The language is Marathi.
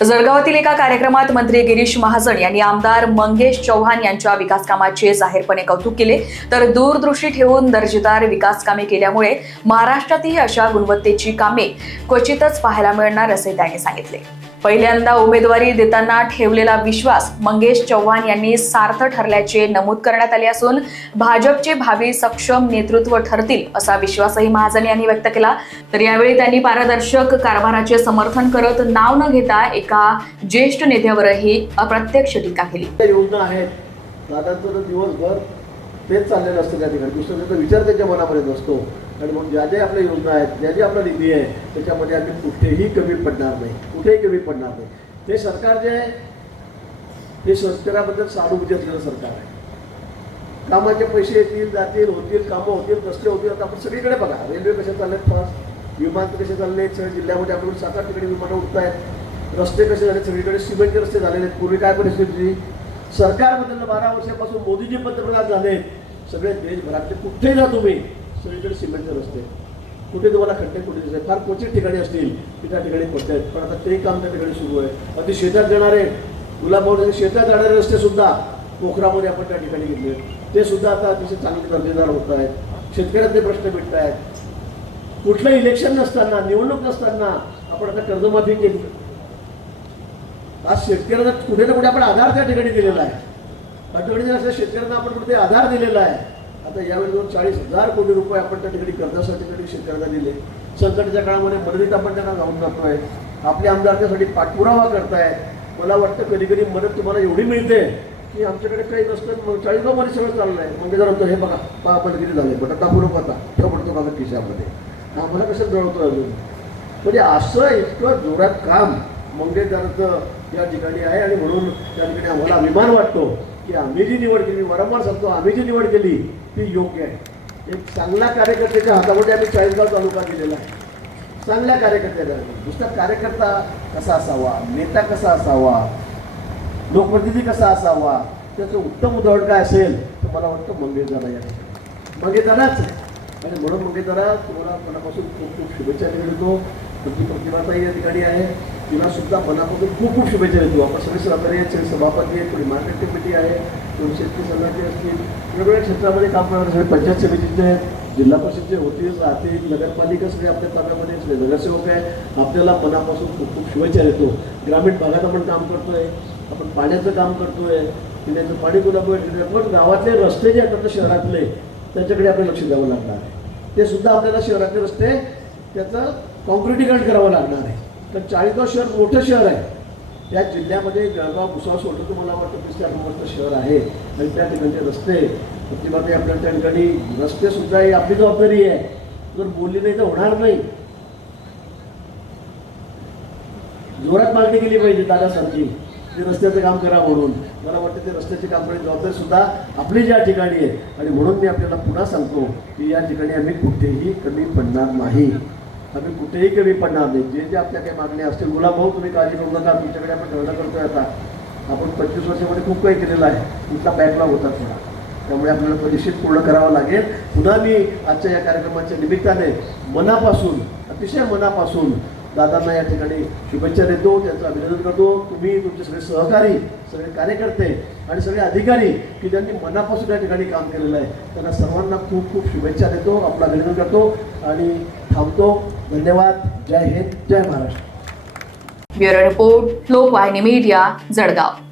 जळगावातील एका कार्यक्रमात मंत्री गिरीश महाजन यांनी आमदार मंगेश चव्हाण यांच्या विकास कामाचे जाहीरपणे कौतुक केले। तर दूरदृष्टी ठेवून दर्जेदार विकास कामे केल्यामुळे महाराष्ट्रातही अशा गुणवत्तेची कामे क्वचितच पाहायला मिळणार असे त्यांनी सांगितले। पहिल्यांदा उमेदवारी देताना ठेवलेला विश्वास मंगेश चव्हाण यांनी सार्थ ठरल्याचे नमूद करण्यात आले असून भाजपचे भावी सक्षम नेतृत्व ठरतील असा विश्वासही महाजन यांनी व्यक्त केला। तर यावेळी त्यांनी पारदर्शक कारभाराचे समर्थन करत नाव न घेता एका ज्येष्ठ नेत्यावरही अप्रत्यक्ष टीका केली। योजना आहेत दादांचं दिवसभर तेच चाललेलं असतं, त्या ठिकाणी दुसऱ्याचा विचार त्यांच्या मनामध्ये नसतो आणि मग ज्या ज्या आपल्या योजना आहेत, ज्या ज्या आपला निधी आहे त्याच्यामध्ये आम्ही कुठेही कमी पडणार नाही, कुठेही कमी पडणार नाही। ते सरकार जे आहे ते शेतकऱ्याबद्दल सहानुभूती असलेलं सरकार आहे। कामाचे पैसे येतील, जातील, होतील, कामं होतील, रस्ते होतील। आता आपण सगळीकडे बघा, रेल्वे कसे चाललेत फास्ट, विमान कसे चालले आहेत, सगळ्या जिल्ह्यामध्ये आपल्याकडे 7-8 ठिकाणी विमानं उडत आहेत, रस्ते कसे झाले, सगळीकडे सिमेंटचे रस्ते झालेले आहेत। पूर्वी काय परिस्थिती, सरकार बदललं 12 वर्षापासून मोदीजी पंतप्रधान झाले, सगळे देशभरातले कुठेही जा तुम्ही सगळीकडे सिमेंटचे रस्ते, कुठे तुम्हाला खड्डे कुठे दिसत, फार क्वचित ठिकाणी असतील की त्या ठिकाणी पडत आहेत, पण आता ते काम त्या ठिकाणी सुरू आहे। अगदी शेतात जाणारे गुलाबबाग शेतात जाणारे रस्ते सुद्धा पोखरामध्ये आपण त्या ठिकाणी घेतले, ते सुद्धा आता अतिशय चांगले दर्जेदार होत आहेत। शेतकऱ्यांचे प्रश्न मिटत आहेत। कुठलं इलेक्शन नसताना, निवडणूक नसताना आपण आता कर्जमाफी केली। आज शेतकऱ्यांना कुठे ना कुठे आपण आधार त्या ठिकाणी दिलेला आहे, अडचणीच्या असल्या शेतकऱ्यांना आपण कुठे आधार दिलेला आहे। आता यावेळी 40,000 कोटी रुपये आपण त्या ठिकाणी कर्जासाठी शेतकऱ्यांना दिले। संकटाच्या काळामध्ये मदतीत आपण त्यांना जाऊन जातोय, आपले आमदार त्यासाठी पाठपुरावा करतायत। मला वाटतं कधी कधी मदत तुम्हाला एवढी मिळते की आमच्याकडे काही नसतं, मग 40 मध्ये सगळं चाललंय। म्हणजे जर हे बघा आपण किती झाले, बटाटा पूरक होता पडतो का खिशामध्ये, आम्हाला कसं जळवतो अजून। म्हणजे असं इतकं जोरात काम मंगेशकरांचं या ठिकाणी आहे आणि म्हणून त्या ठिकाणी आम्हाला अभिमान वाटतो की आम्ही जी निवड केली, वारंवार सांगतो आम्ही जी निवड केली ती योग्य आहे। एक चांगल्या कार्यकर्त्याच्या हातामध्ये आम्ही 40गाव तालुका दिलेला आहे, चांगल्या कार्यकर्त्याला। दुसरा कार्यकर्ता कसा असावा, नेता कसा असावा, लोकप्रतिनिधी कसा असावा, त्याचं उत्तम उदाहरण काय असेल तर मला वाटतं मंगेशदादा या ठिकाणी मंगेशदादाच आहे। आणि म्हणून मंगेशदादा तुम्हाला मनापासून खूप खूप शुभेच्छा देतो। तुमची प्रतिभाताई या ठिकाणी आहे, तिला सुद्धा मनापासून खूप खूप शुभेच्छा देतो। आपण सगळे सहकारी आहेत, सगळे सभापती आहेत, थोडी मार्केट कमिटी आहे, थोडी शेतकरी संघाचे असतील, वेगवेगळ्या क्षेत्रामध्ये काम करणारे सगळे पंचायत समितीचे आहेत, जिल्हा परिषदचे होतील, राहतील, नगरपालिका सगळे आपल्या ताब्यामध्ये सगळे नगरसेवक आहेत। आपल्याला मनापासून खूप खूप शुभेच्छा देतो। ग्रामीण भागात आपण काम करतोय, आपण पाण्याचं काम करतोय, पिण्याचं पाणी गुलाबोय, पण गावातले रस्ते जे आहेत शहरातले त्याच्याकडे आपल्याला लक्ष द्यावं लागणार आहे। ते सुद्धा आपल्याला शहरातले रस्ते त्याचं कॉन्क्रिटीकरण करावं लागणार आहे। तर 40गाव शहर मोठं शहर आहे, त्या जिल्ह्यामध्ये जळगाव भुसावळ सोडलं तर मला वाटतं 30 नंबरचं शहर आहे आणि त्या ठिकाणचे रस्ते प्रतिभाताई आपल्याला त्या ठिकाणी रस्ते सुद्धा ही आपली जबाबदारी आहे। जर बोलली नाही तर होणार नाही, जोरात मागणी केली पाहिजे दादासारखी ते रस्त्याचं काम करा म्हणून। मला वाटतं ते रस्त्याचे काम करण्याची जबाबदारी सुद्धा आपली ज्या ठिकाणी आहे आणि म्हणून मी आपल्याला पुन्हा सांगतो की या ठिकाणी आम्ही कुठेही कमी पडणार नाही, आम्ही कुठेही कमी पडणार नाही। जे जे आपल्या काही मागण्या असतील, गुलाबभाऊ तुम्ही काळजी करू नका, तुमच्याकडे आपण धरणं करतोय। आता आपण 25 वर्षामध्ये खूप काही केलेलं आहे, तुमचा बॅकलॉग होता थोडा, त्यामुळे आपल्याला तो निश्चित पूर्ण करावा लागेल। पुन्हा मी आजच्या या कार्यक्रमाच्या निमित्ताने मनापासून, अतिशय मनापासून दादांना या ठिकाणी शुभेच्छा देतो, त्यांचं अभिनंदन करतो। तुम्ही तुमचे सगळे सहकारी, सगळे कार्यकर्ते आणि सगळे अधिकारी की ज्यांनी मनापासून या ठिकाणी काम केलेलं आहे, त्यांना सर्वांना खूप खूप शुभेच्छा देतो, आपलं अभिनंदन करतो आणि थांबतो। धन्यवाद। जय हिंद, जय Maharashtra. Bureau report, Lokvahini media, Jalgaon.